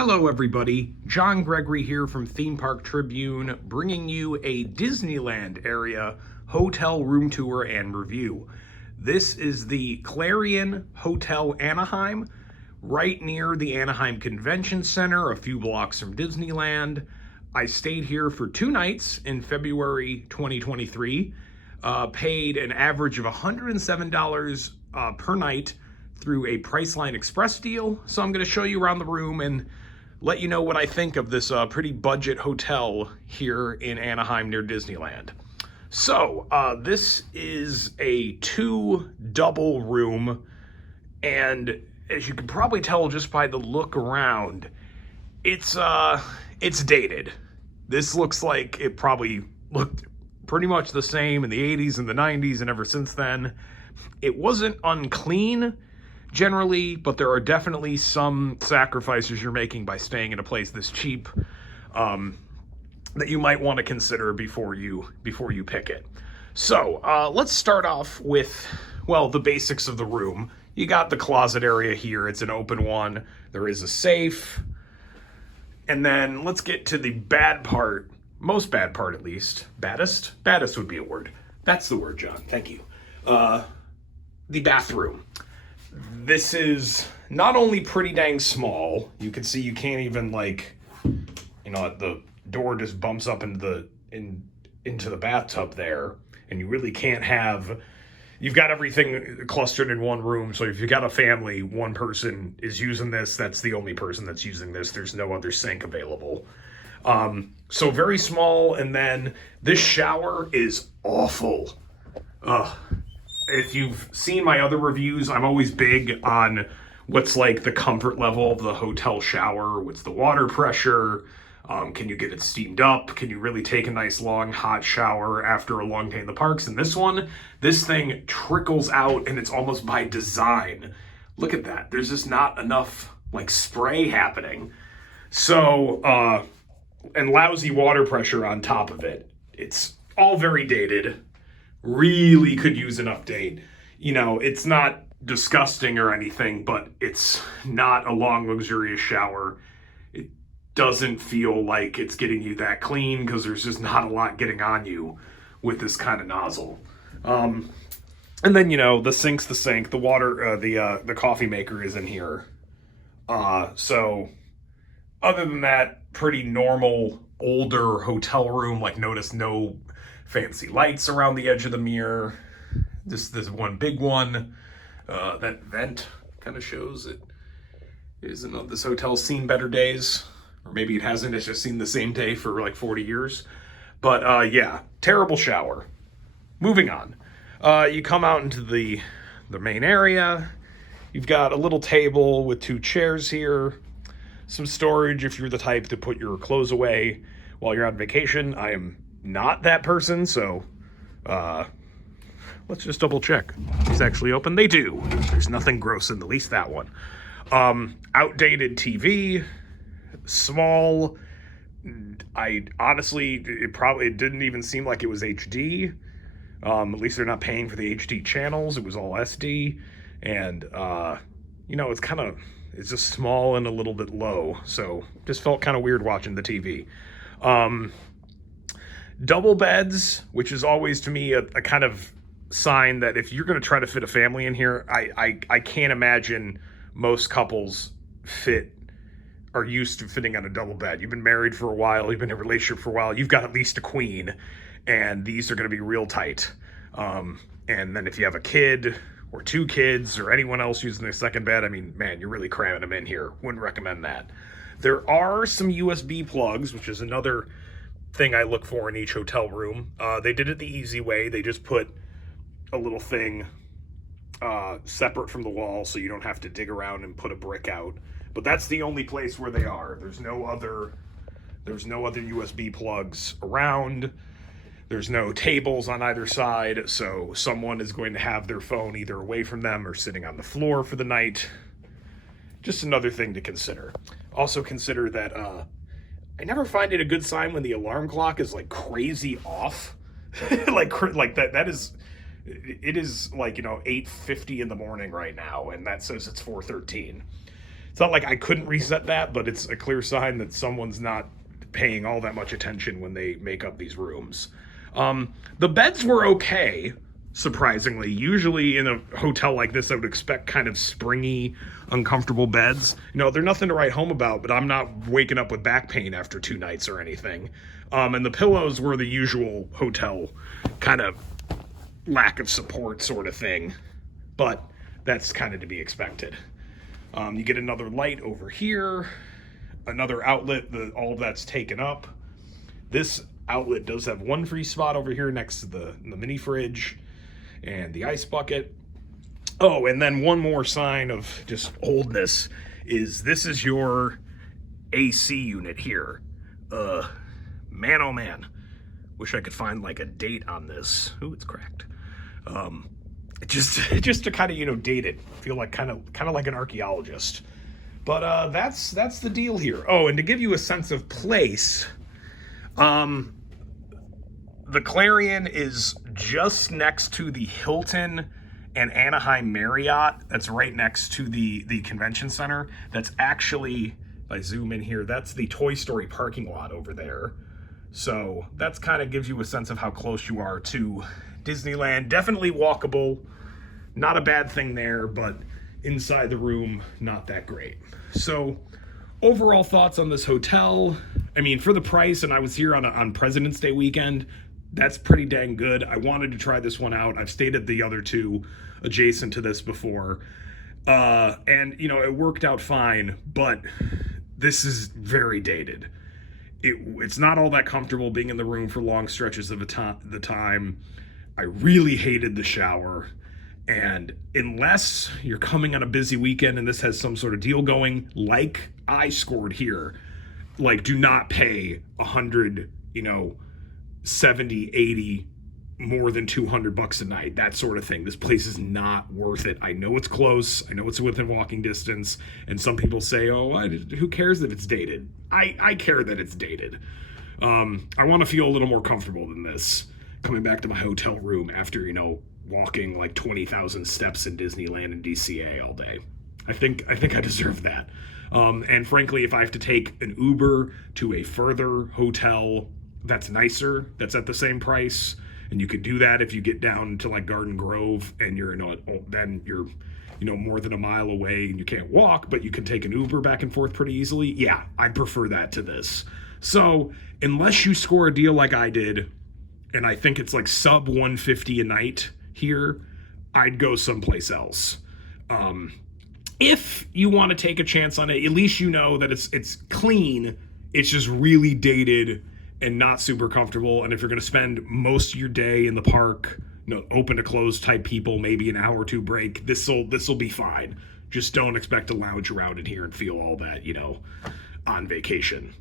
Hello everybody, John Gregory here from Theme Park Tribune, bringing you a Disneyland area hotel room tour and review. This is the Clarion Hotel Anaheim, right near the Anaheim Convention Center, a few blocks from Disneyland. I stayed here for 2 nights in February 2023, paid an average of $107 per night through a Priceline Express deal. So I'm going to show you around the room and let you know what I think of this pretty budget hotel here in Anaheim near Disneyland. So this is a 2 double room, and as you can probably tell just by the look around, it's dated. This looks like it probably looked pretty much the same in the 80s and the 90s and ever since then. It wasn't unclean generally, but there are definitely some sacrifices you're making by staying in a place this cheap that you might want to consider before you pick it. So let's start off with, well, the basics of the room. You got the closet area here. It's an open one. There is a safe. And then let's get to the bad part, most bad part at least. Baddest? Baddest would be a word. That's the word, John. Thank you. The bathroom. This is not only pretty dang small, you can see you can't even, like, you know, the door just bumps up into the bathtub there, and you really can't have, you've got everything clustered in one room, so if you've got a family, one person is using this, that's the only person that's using this, there's no other sink available. So very small, and then this shower is awful. If you've seen my other reviews, I'm always big on what's like the comfort level of the hotel shower. What's the water pressure? Can you get it steamed up? Can you really take a nice long hot shower after a long day in the parks? And this thing trickles out, and it's almost by design. Look at that. There's just not enough like spray happening. So, and lousy water pressure on top of it. It's all very dated. Really could use an update. You know, it's not disgusting or anything, but it's not a long, luxurious shower. It doesn't feel like it's getting you that clean because there's just not a lot getting on you with this kind of nozzle. And then, you know, the sink's the sink, the water, the coffee maker is in here. So other than that, pretty normal, older hotel room. Like, notice no fancy lights around the edge of the mirror. This one big one. That vent kind of shows it isn't this hotel's seen better days, or maybe it hasn't. It's just seen the same day for like 40 years. But yeah, terrible shower. Moving on. You come out into the main area. You've got a little table with 2 chairs here. Some storage if you're the type to put your clothes away while you're on vacation. I am not that person, so let's just double check. These actually open? They do. There's nothing gross in the least that one. Outdated TV, small. I honestly, it didn't even seem like it was HD. At least they're not paying for the HD channels. It was all SD, and you know, it's just small and a little bit low, so just felt kind of weird watching the TV. Double beds, which is always to me a kind of sign that if you're going to try to fit a family in here, I can't imagine most couples are used to fitting on a double bed. You've been married for a while, you've been in a relationship for a while, you've got at least a queen, and these are going to be real tight. And then if you have a kid or 2 kids or anyone else using their second bed, I mean, man, you're really cramming them in here. Wouldn't recommend that. There are some USB plugs, which is another thing I look for in each hotel room. They did it the easy way. They just put a little thing separate from the wall so you don't have to dig around and put a brick out. But that's the only place where they are. There's no other USB plugs around. There's no tables on either side, so someone is going to have their phone either away from them or sitting on the floor for the night. Just another thing to consider. Also consider that I never find it a good sign when the alarm clock is like crazy off. like that is, it is like, you know, 8:50 in the morning right now, and that says it's 4:13. It's not like I couldn't reset that, but it's a clear sign that someone's not paying all that much attention when they make up these rooms. The beds were okay, surprisingly. Usually in a hotel like this, I would expect kind of springy, uncomfortable beds. You know, they're nothing to write home about, but I'm not waking up with back pain after 2 nights or anything. And the pillows were the usual hotel kind of lack of support sort of thing, but that's kind of to be expected. You get another light over here, another outlet, all of that's taken up. This outlet does have one free spot over here next to the mini fridge and the ice bucket. Oh, and then one more sign of just oldness is this is your AC unit here. Man, oh man. Wish I could find like a date on this. Ooh, it's cracked. Just to kind of, you know, date it. Feel like kind of like an archaeologist. But that's the deal here. Oh, and to give you a sense of place, the Clarion is just next to the Hilton and Anaheim Marriott. That's right next to the convention center. That's actually, if I zoom in here, that's the Toy Story parking lot over there. So that's kind of gives you a sense of how close you are to Disneyland. Definitely walkable. Not a bad thing there, but inside the room, not that great. So overall thoughts on this hotel. I mean, for the price, and I was here on President's Day weekend, that's pretty dang good. I wanted to try this one out. I've stayed at the other two adjacent to this before. And, you know, it worked out fine, but this is very dated. It's not all that comfortable being in the room for long stretches of the time. I really hated the shower. And unless you're coming on a busy weekend and this has some sort of deal going, like I scored here, like do not pay 100, you know, 70, 80, more than $200 a night, that sort of thing. This place is not worth it. I know it's close. I know it's within walking distance. And some people say, oh, who cares that it's dated? I care that it's dated. I want to feel a little more comfortable than this. Coming back to my hotel room after, you know, walking like 20,000 steps in Disneyland and DCA all day. I think I deserve that. And frankly, if I have to take an Uber to a further hotel that's nicer, that's at the same price, and you could do that if you get down to like Garden Grove and you're, you know, then you're, you know, more than a mile away and you can't walk, but you can take an Uber back and forth pretty easily. Yeah, I prefer that to this. So unless you score a deal like I did, and I think it's like sub 150 a night here, I'd go someplace else. If you want to take a chance on it, at least you know that it's clean. It's just really dated and not super comfortable. And if you're going to spend most of your day in the park, you know, open to close type people, maybe an hour or two break, this'll be fine. Just don't expect to lounge around in here and feel all that, you know, on vacation.